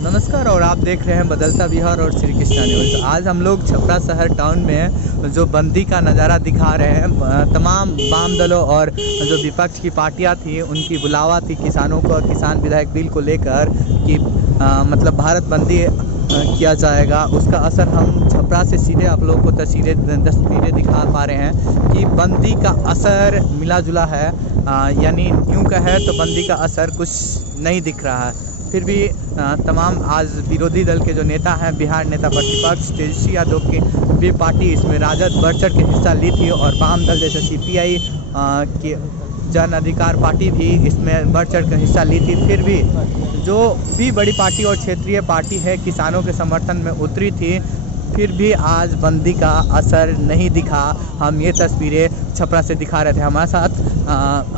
नमस्कार और आप देख रहे हैं बदलता बिहार और श्री कृष्णा न्यूज़। आज हम लोग छपरा शहर टाउन में जो बंदी का नज़ारा दिखा रहे हैं। तमाम वाम दलों और जो विपक्ष की पार्टियां थी उनकी बुलावा थी किसानों को, किसान विधायक बिल को लेकर कि मतलब भारत बंदी किया जाएगा। उसका असर हम छपरा से सीधे आप लोगों को तस्वीरें दिखा पा रहे हैं कि बंदी का असर मिला जुला है। यानी यूँ कहे तो बंदी का असर कुछ नहीं दिख रहा है। फिर भी तमाम आज विरोधी दल के जो नेता हैं, बिहार नेता प्रतिपक्ष तेजस्वी यादव की भी पार्टी इसमें राजद बढ़ चढ़ के हिस्सा ली थी और वाम दल जैसे CPI की जन अधिकार पार्टी भी इसमें बढ़ चढ़ कर हिस्सा ली थी। फिर भी जो भी बड़ी पार्टी और क्षेत्रीय पार्टी है किसानों के समर्थन में उतरी थी, फिर भी आज बंदी का असर नहीं दिखा। हम ये तस्वीरें छपरा से दिखा रहे थे। हमारे साथ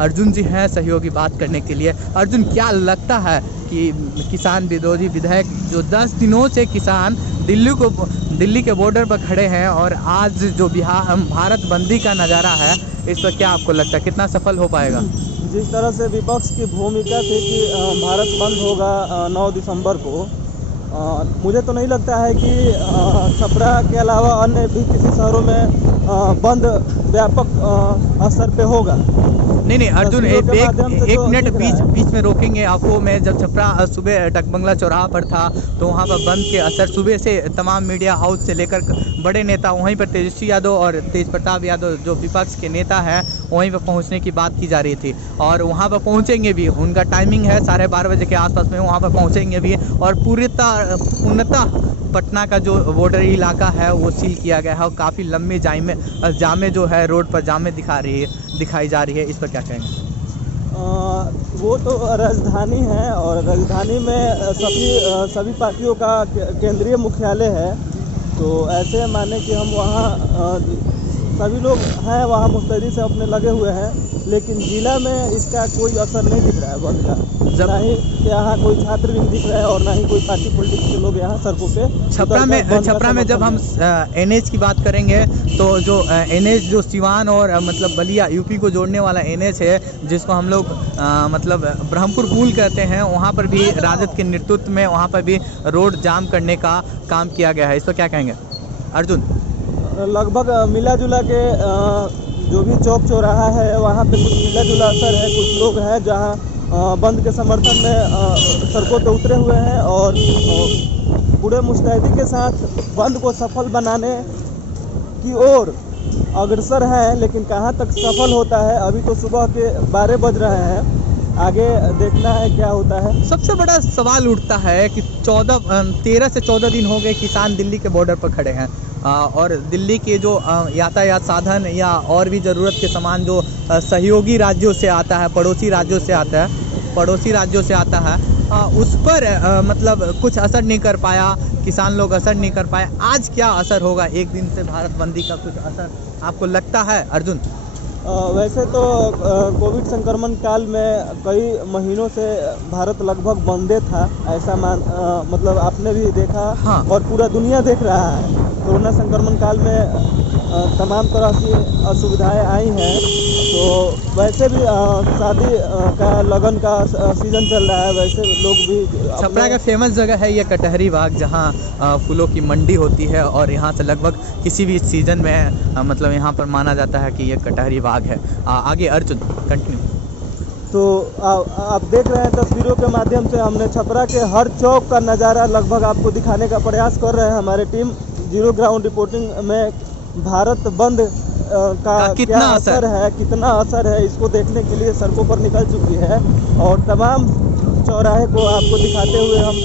अर्जुन जी हैं सहयोगी बात करने के लिए। अर्जुन, क्या लगता है कि किसान विरोधी विधायक जो 10 दिनों से किसान दिल्ली के बॉर्डर पर खड़े हैं और आज जो भारत बंदी का नज़ारा है, इस पर क्या आपको लगता है कितना सफल हो पाएगा? जिस तरह से विपक्ष की भूमिका थी कि भारत बंद होगा 9 दिसंबर को, मुझे तो नहीं लगता है कि छपरा के अलावा अन्य भी किसी शहरों में बंद व्यापक असर पे होगा। नहीं अर्जुन, एक मिनट बीच में रोकेंगे आपको। मैं जब छपरा सुबह डकबंगला चौराहा पर था तो वहाँ पर बंद के असर सुबह से तमाम मीडिया हाउस से लेकर बड़े नेता वहीं पर तेजस्वी यादव और तेज प्रताप यादव जो विपक्ष के नेता हैं वहीं पर पहुँचने की बात की जा रही थी और वहाँ पर पहुँचेंगे भी। उनका टाइमिंग है 12:30 बजे के आसपास में वहाँ पर पहुँचेंगे भी और पूर्णतः पटना का जो बॉर्डर इलाका है वो सील किया गया है और काफ़ी लंबी जामे जो है रोड पर जामे दिखाई जा रही है। इस पर क्या कहेंगे? वो तो राजधानी है और राजधानी में सभी पार्टियों का केंद्रीय मुख्यालय है, तो ऐसे माने कि हम वहाँ सभी लोग हैं, वहाँ मुस्तैदी से अपने लगे हुए हैं, लेकिन जिला में इसका कोई असर नहीं दिख रहा है बंद का। ना ही यहाँ कोई छात्र भी दिख रहा है और ना ही कोई पार्टी पॉलिटिक्स के लोग यहाँ सड़कों पे। छपरा में जब हम NH की बात करेंगे तो जो NH जो सिवान और मतलब बलिया यूपी को जोड़ने वाला NH है, जिसको हम लोग मतलब ब्रह्मपुर पुल कहते हैं, वहाँ पर भी राजद के नेतृत्व में वहाँ पर भी रोड जाम करने का काम किया गया है। इस पर क्या कहेंगे अर्जुन? लगभग मिला जुला के जो भी चौक चौराहा है वहाँ पे कुछ मिला जुला असर है। कुछ लोग हैं जहाँ बंद के समर्थन में सड़कों पे उतरे हुए हैं और पूरे मुस्तैदी के साथ बंद को सफल बनाने की ओर अग्रसर हैं, लेकिन कहाँ तक सफल होता है अभी तो सुबह के 12 बज रहे हैं, आगे देखना है क्या होता है। सबसे बड़ा सवाल उठता है कि 13 से 14 दिन हो गए किसान दिल्ली के बॉर्डर पर खड़े हैं और दिल्ली के जो यातायात साधन या और भी ज़रूरत के सामान जो सहयोगी राज्यों से आता है, पड़ोसी राज्यों से आता है, उस पर मतलब कुछ असर नहीं कर पाया, किसान लोग असर नहीं कर पाए। आज क्या असर होगा एक दिन से भारत बंदी का, कुछ असर आपको लगता है अर्जुन? वैसे तो कोविड संक्रमण काल में कई महीनों से भारत लगभग बंदे था, ऐसा मतलब आपने भी देखा। हाँ। और पूरा दुनिया देख रहा है। कोरोना संक्रमण काल में तमाम तरह की असुविधाएं आई हैं, तो वैसे भी शादी का लगन का सीजन चल रहा है, वैसे लोग भी। छपरा का फेमस जगह है ये कटहरी बाग, जहाँ फूलों की मंडी होती है और यहाँ से लगभग किसी भी सीज़न में मतलब यहाँ पर माना जाता है कि ये कटहरी बाग है। आगे अर्जुन कंटिन्यू। तो आप देख रहे हैं तस्वीरों के माध्यम से हमने छपरा के हर चौक का नज़ारा लगभग आपको दिखाने का प्रयास कर रहे हैं। हमारी टीम जीरो ग्राउंड रिपोर्टिंग में भारत बंद का कितना असर है इसको देखने के लिए सड़कों पर निकल चुकी है और तमाम चौराहे को आपको दिखाते हुए हम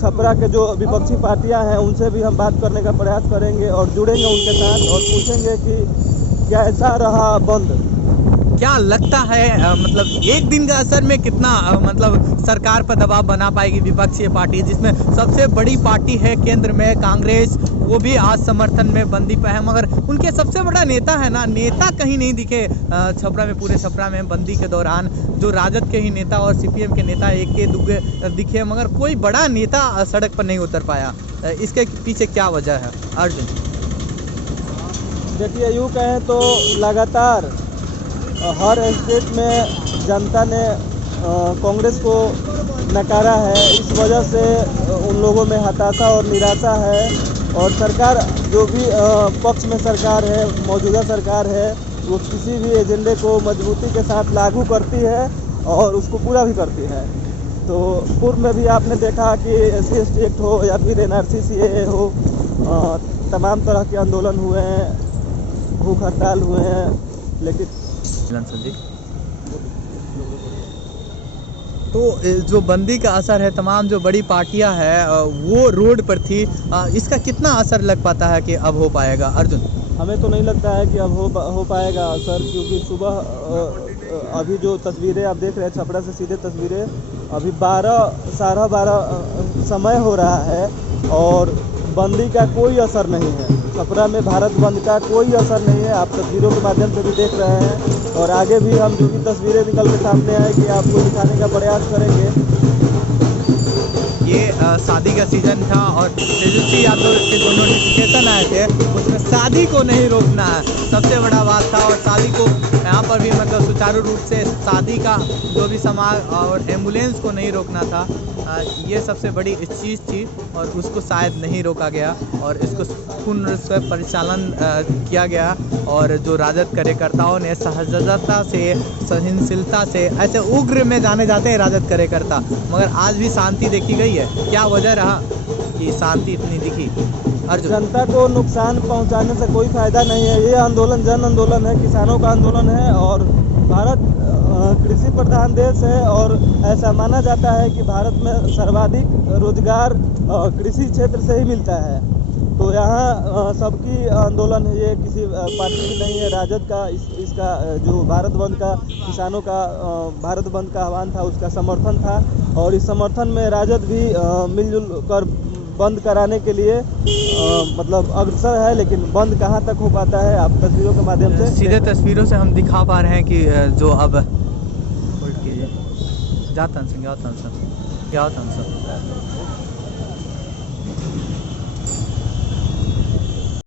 छपरा के जो विपक्षी पार्टियां हैं उनसे भी हम बात करने का प्रयास करेंगे और जुड़ेंगे उनके साथ और पूछेंगे कि कैसा रहा बंद। क्या लगता है मतलब एक दिन का असर में कितना मतलब सरकार पर दबाव बना पाएगी विपक्षी पार्टी, जिसमें सबसे बड़ी पार्टी है केंद्र में कांग्रेस, वो भी आज समर्थन में बंदी पे है, मगर उनके सबसे बड़ा नेता है ना, नेता कहीं नहीं दिखे छपरा में, पूरे छपरा में बंदी के दौरान जो राजद के ही नेता और CPM के नेता एक के दुगे दिखे, मगर कोई बड़ा नेता सड़क पर नहीं उतर पाया। इसके पीछे क्या वजह है अर्जुन? देखिए, यूँ कहें तो लगातार हर स्टेट में जनता ने कांग्रेस को नकारा है। इस वजह से उन लोगों में हताशा और निराशा है और सरकार जो भी पक्ष में सरकार है, मौजूदा सरकार है, वो किसी भी एजेंडे को मजबूती के साथ लागू करती है और उसको पूरा भी करती है। तो पूर्व में भी आपने देखा कि SC/ST एक्ट हो या फिर NRC CAA हो, तमाम तरह के आंदोलन हुए हैं, भूख हड़ताल हुए हैं, लेकिन जी तो जो बंदी का असर है, तमाम जो बड़ी पार्टियां हैं वो रोड पर थी, इसका कितना असर लग पाता है कि अब हो पाएगा? अर्जुन, हमें तो नहीं लगता है कि अब हो पाएगा सर, क्योंकि सुबह अभी जो तस्वीरें आप देख रहे हैं, छपरा से सीधे तस्वीरें, अभी 12 समय हो रहा है और बंदी का कोई असर नहीं है। छपरा में भारत बंद का कोई असर नहीं है, आप तस्वीरों के माध्यम से भी देख रहे हैं और आगे भी हम जो भी तस्वीरें निकल के सामने आए कि आपको दिखाने का प्रयास करेंगे। ये शादी का सीज़न था और तेजस्वी यादव के जो नोटिफिकेशन आए थे उसमें शादी को नहीं रोकना है, सबसे बड़ा बात था। और शादी को यहाँ पर भी मतलब सुचारू रूप से शादी का जो भी समाज और एम्बुलेंस को नहीं रोकना था, ये सबसे बड़ी चीज़ थी और उसको शायद नहीं रोका गया और इसको पूर्ण रूप से परिचालन किया गया। और जो राजद कार्यकर्ताओं ने सहजता से, सहनशीलता से, ऐसे उग्र में जाने जाते हैं राजद कार्यकर्ता, मगर आज भी शांति देखी गई है। क्या वजह रहा कि शांति इतनी दिखी? अर्जुन, जनता को नुकसान पहुंचाने से कोई फायदा नहीं है। ये आंदोलन जन आंदोलन है, किसानों का आंदोलन है और भारत कृषि प्रधान देश है और ऐसा माना जाता है कि भारत में सर्वाधिक रोजगार कृषि क्षेत्र से ही मिलता है। तो यहाँ सबकी आंदोलन है, ये किसी पार्टी की नहीं है। राजद का इसका जो भारत बंद का, किसानों का भारत बंद का आह्वान था, उसका समर्थन था और इस समर्थन में राजद भी मिलजुल कर बंद कराने के लिए मतलब अग्रसर है, लेकिन बंद कहाँ तक हो पाता है आप तस्वीरों के माध्यम से सीधे तस्वीरों से हम दिखा पा रहे हैं कि जो अब